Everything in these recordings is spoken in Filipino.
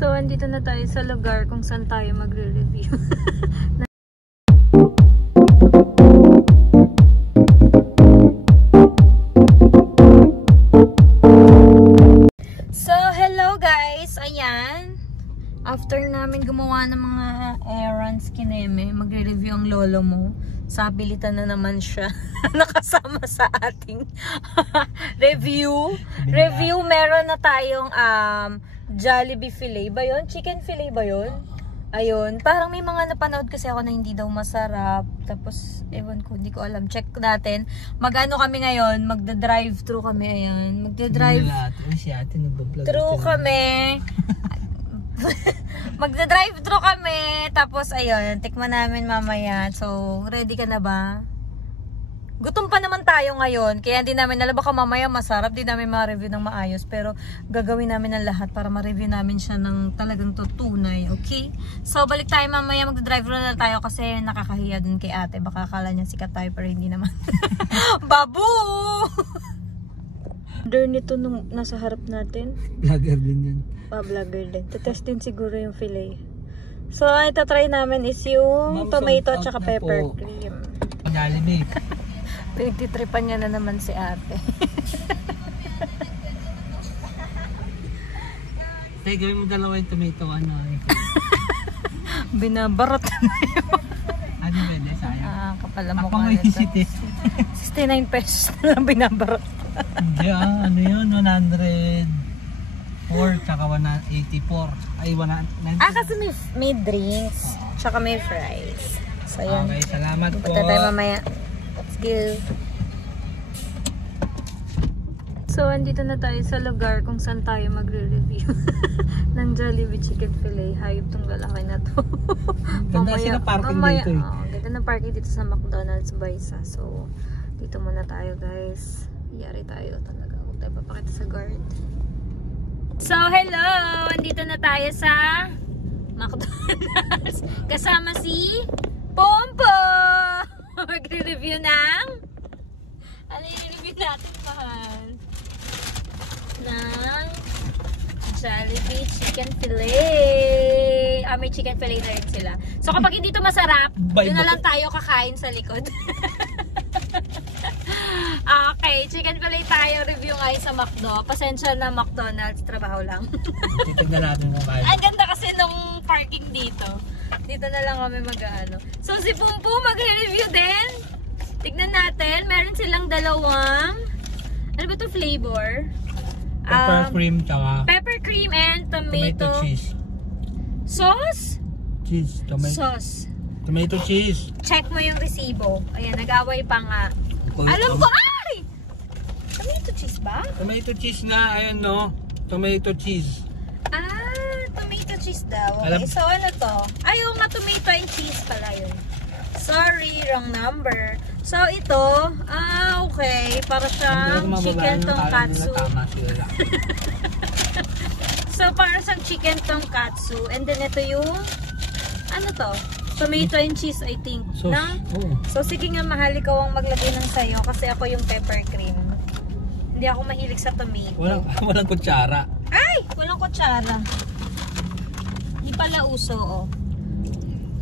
So, andito na tayo sa lugar kung saan tayo magre-review. So, hello guys! Ayan. After namin gumawa ng mga errands kineme, magre-review ang lolo mo. Sabilitan na naman siya. Nakasama sa ating review. Meron na tayong Jollibee fillet ba yun? Chicken fillet ba yun? Ayun. Parang may mga napanood kasi ako na hindi daw masarap. Tapos, ewan ko, hindi ko alam. Check natin. Mag-ano kami ngayon? Magda-drive-thru kami. Ayan. Magda-drive-thru kami. Magda-drive-thru kami. Tapos, ayun. Tikman namin mamaya. So, ready ka na ba? Gutom pa naman tayo ngayon. Kaya hindi namin alam, baka mamaya masarap. Hindi namin ma-review ng maayos. Pero gagawin namin ang lahat para ma-review namin siya ng talagang tutunay. Okay? So balik tayo mamaya. Magdadrive na tayo kasi nakakahiya dun kay ate. Baka akala niya sikat tayo pero hindi naman. Babu! Order nito nung nasa harap natin. Vlogger din yan. Vlogger din. Tetest din siguro yung fillet. So ang itatry namin is yung tomato at saka pepper cream. Jollibee. Pinagtitripan niya na naman si ate. Tay, gawin mo dalawa yung tomato, Binabarat na yun. Ano ba yun? Sayang. Kapal ang mukha nito. 69 pesos na lang binabarat. Hindi ano yun? 104 tsaka 184. Ay, 190. Kasi may drinks. Tsaka may fries. So yun. Okay, salamat po. Punta tayo mamaya. So, andito na tayo sa lugar kung saan tayo magre-review ng Jollibee chicken fillet. Hayop tong lalaki na to. Ganda sila parking dito eh. Ganda ng parking dito sa McDonald's Baisa. So, dito muna tayo guys. Yari tayo talaga. Huwag tayo papakita sa guard. So, hello! Andito na tayo sa McDonald's. Kasama si Pompo! Magre-review ng ano yung review natin, mahal? Ng Jollibee chicken fillet. May chicken fillet na rin sila. So kapag hindi ito masarap, doon na lang tayo kakain sa likod. Okay, chicken fillet tayo. Review ngayon sa McDo. Pasensya na, McDonald's, trabaho lang. Titignan natin kung kaya. Ang ganda kasi nung parking dito. Dito na lang kami mag-ano. So si Pumpu magre-review din. Tignan natin. Meron silang dalawang ano ba to flavor? Pepper cream tsaka pepper cream and tomato cheese. Sauce? Cheese. Tomato cheese. Check mo yung resibo. Ayan, nag-away pa nga. Alam ko, ay! Tomato cheese ba? Tomato cheese nga, ayan no. Tomato cheese. Tomato cheese daw. Okay, so ano to? Ayaw nga tomato and cheese pala yun. Sorry, wrong number. So ito, okay. Para siyang chicken tonkatsu. So para siyang chicken tonkatsu. And then ito yung, ano to? Tomato and cheese, I think. Sauce. No? Oh. So sige nga, mahal, ikaw ang maglagay ng sayo kasi ako yung pepper cream. Hindi ako mahilig sa tomato. Walang kutsara. Ay! Walang kutsara. Hindi pala uso, oh.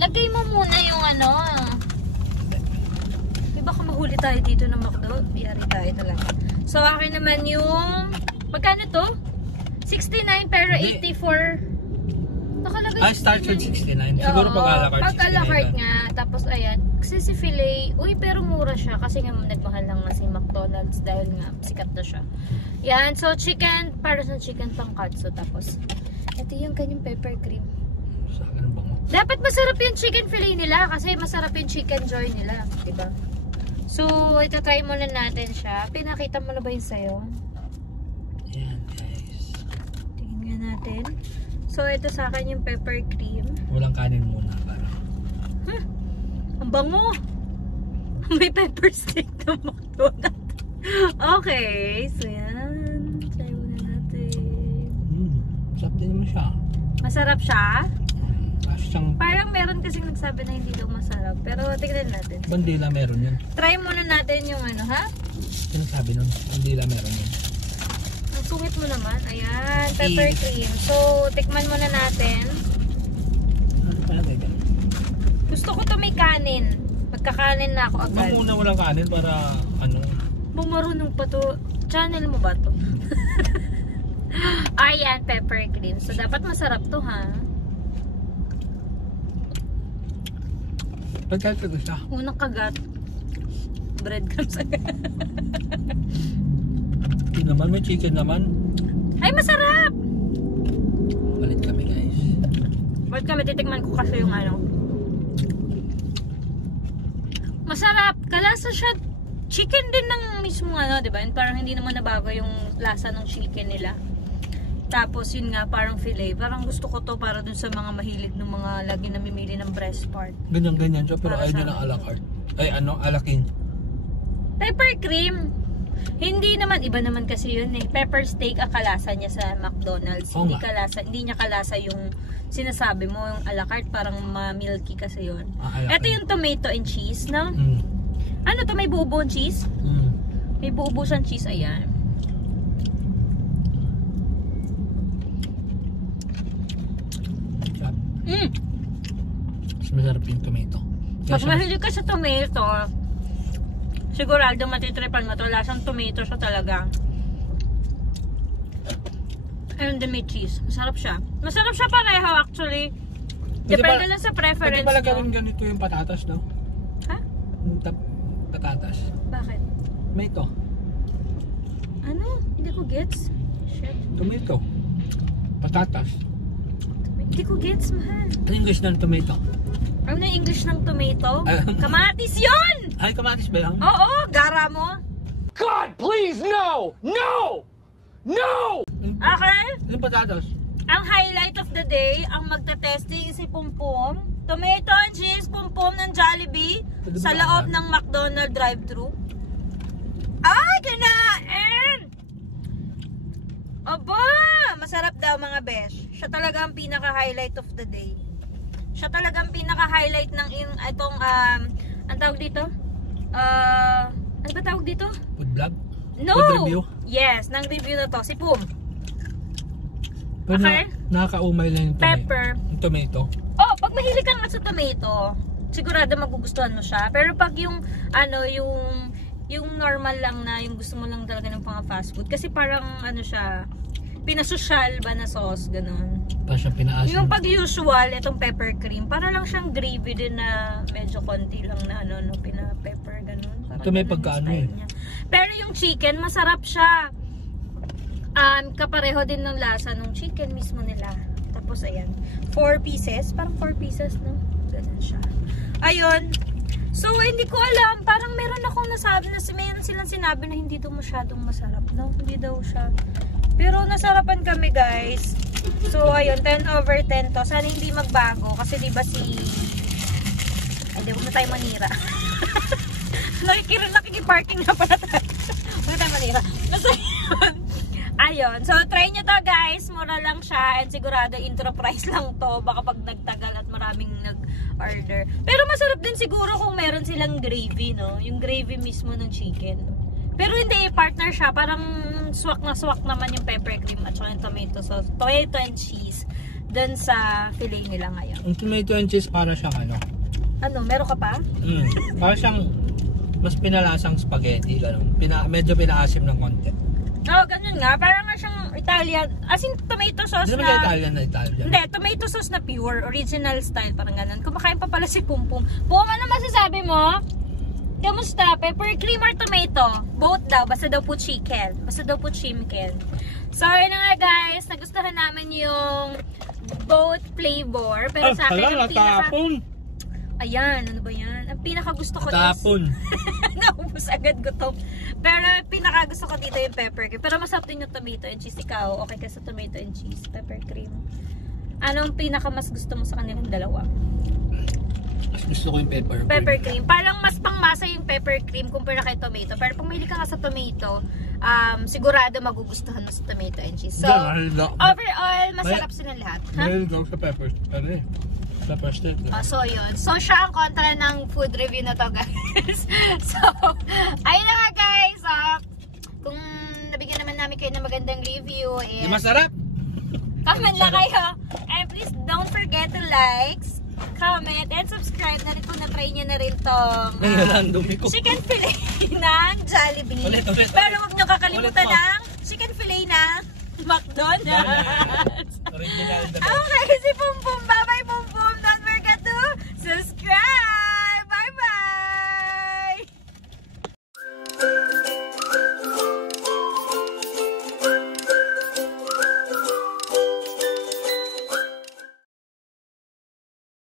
Lagay mo muna yung ano. Di baka mahuli tayo dito ng McDo? Biyari tayo talaga. So, akin naman yung... Magkano to? 69 pero 84. Nakalagay. Starts with 69. Siguro pag a la carte. Pag a la carte nga. Tapos, ayan. Kasi si filet, uy, pero mura siya. Kasi nga nagmahal lang na si McDonald's dahil nga sikat na siya. Yan. So, chicken, para sa chicken tonkatsu. Tapos, ito yung kanyang pepper cream. Dapat masarap yung chicken fillet nila kasi masarap yung chicken joy nila, diba? So, ito try muna natin siya. Pinakita mo na ba yung sayo? Ayan, guys. Tingnan nga natin. So, ito sa akin yung pepper cream. Walang kanin muna para. Ang bango! May pepper stick na McDonald's. Okay, so yan. Try muna natin. Masarap din naman siya. Masarap siya? Siyang... Parang meron kasing nagsabi na hindi daw masarap. Pero tignan natin. Bandila meron yun. Try muna natin yung ano, ha? Ano sabi nun? Bandila meron yun. Ang sungit mo naman. Ayan, pepper cream. So, tikman muna natin. Ano pala ganyan? Gusto ko to may kanin. Magkakanin na ako agad. Muna walang kanin para ano? Marunong pa to. Channel mo ba to? Ayan, pepper cream. So, dapat masarap to, ha? Pagkalit ko siya. Unang kagat. Breadcrumbs agad. Hindi naman, may chicken naman. Ay, masarap! Palit kami guys. Ba't kami titikman ko kasi yung ano? Masarap! Kalasa siya. Chicken din ng mismo ano, diba? And parang hindi naman nabago yung lasa ng chicken nila. Tapos yun nga, parang filet. Parang gusto ko to para dun sa mga mahilig ng mga lagi namimili ng breast part. Ganyan siya, pero Para ayaw sa nyo ng akin. a la carte. Ay ano, a la king. Pepper cream. Hindi naman, iba naman kasi yun eh. Pepper steak ang kalasa niya sa McDonald's. Oo Hindi nga. kalasa, hindi niya kalasa yung sinasabi mo, yung a la carte, parang ma-milky kasi yun. A la Ito king. yung tomato and cheese, no? Mm. Ano to, may buo-buong cheese? Mm. May buo-buo siyang cheese, ayan. Mm. Mas masarap yung tomato. Pag mahilig ka sa tomato, sigurado matitripan mo to. Lasang tomato siya talaga. And the meat cheese. Masarap siya. Masarap siya pareho actually. Depende lang sa preference Pwede pala mo. gawin ganito yung patatas, no? Ha? Yung patatas. Bakit? Tomato. Ano? Hindi ko gets. Shit. Tomato. Patatas. Hindi ko gets, mahal. Ano English ng tomato? Ano na English ng tomato? Ah. Kamatis yun! Ay, kamatis ba yan? Oo, gara mo. God, please, no! No! No! Okay? Yung patatas. Ang highlight of the day, ang magta-testing si Pumpum. Tomato and cheese Pumpum ng Jollibee Pwede sa ba loob agad? ng McDonald's drive-thru. Ay, kinain! Aba! Masarap daw mga besh. Siya talaga ang pinaka-highlight of the day. Siya talaga ang pinaka-highlight ng itong, ang tawag dito? Ano ba tawag dito? Food vlog? No! Food review? Yes, ng review na to. Si Pum. Pero Okay. nakakaumay lang yung tomato. Pepper. Yung tomato. Oh, pag mahilig ka nga sa tomato, sigurado magugustuhan mo siya. Pero pag yung, ano, yung normal lang na, yung gusto mo lang talaga ng pang fast food. Kasi parang, ano siya, pinasosyal ba na sauce, ganun. Parang siyang pinaasim. Yung pag usual, itong pepper cream, para lang siyang gravy din na medyo konti lang na, ano, no, pina-pepper, ganun. Parang Ito may ganun yung pagkaano style eh. niya. Pero yung chicken, masarap siya. Kapareho din ng lasa ng chicken mismo nila. Tapos ayan, 4 pieces, parang 4 pieces, no? Ganun siya. Ayun. So, hindi ko alam, parang meron akong nasabi na meron silang sinabi na hindi daw masyadong masarap, no? Hindi daw siya. Pero nasarapan kami, guys. So, ayun, 10/10 to. Sana hindi magbago kasi 'di ba ay, di, huwag na tayo manira. Nakikiparking na pala tayo. Huwag na tayo manira. Basta yun. Ayun. So, try nyo to, guys. Mura lang siya. And sigurado, intro price lang to. Baka pag nagtagal at maraming nag-order. Pero masarap din siguro kung meron silang gravy, no? Yung gravy mismo ng chicken. Pero hindi, partner siya. Parang swak na swak naman yung pepper cream at saka yung tomato sauce. Tomato and cheese. Dun sa fillet nila ngayon. Yung tomato and cheese para siyang ano? Ano, meron ka pa? Para siyang mas pinalasang spaghetti. Ganun. Medyo pinaasim ng konti. Oo, ganun nga. Parang nga siyang Italian. As in, tomato sauce Hindi na... naman Italian na Italian. Hindi, tomato sauce na pure. Original style. Parang ganun. Kumakain pa pala si Pumpum. Pum, ano masasabi mo? Kamusta? Pepper cream or tomato? Both daw. Basta daw po chicken. Basta daw po chicken. Sorry na nga guys. Nagustuhan namin yung both flavor. Pero sa akin, ang pinaka... Ayan, ano ba yan? Ang pinaka gusto ko Tapon. naubos agad gutom. Pero pinaka gusto ko dito yung pepper cream. Pero masarap din yung tomato and cheese. Ikaw, okay ka sa tomato and cheese, pepper cream. Anong pinaka mas gusto mo sa kanilang dalawa? Mas gusto ko yung pepper. Pepper cream. Parang mas pangmasa yung pepper cream kumpara kay tomato. Pero pag mahilig ka nga sa tomato, sigurado magugustuhan mo sa tomato and cheese. So, overall, masarap silang lahat. Ha? Mahilig ako sa pepper. Ano eh? Pepper steak. So, yun. So, siya ang kontra ng food review na to, guys. So, ayun na nga, guys. Kung nabigyan naman namin kayo ng magandang review. Di And masarap? comment lang kayo. And please don't forget to like, comment, and subscribe na rin kung na-try nyo na rin tong Ang dumi ko. chicken fillet ng Jollibee. Ulit. Pero huwag nyo kakalimutan Ulit mo. ng chicken fillet na McDonald's. Original. Okay, si Pumpo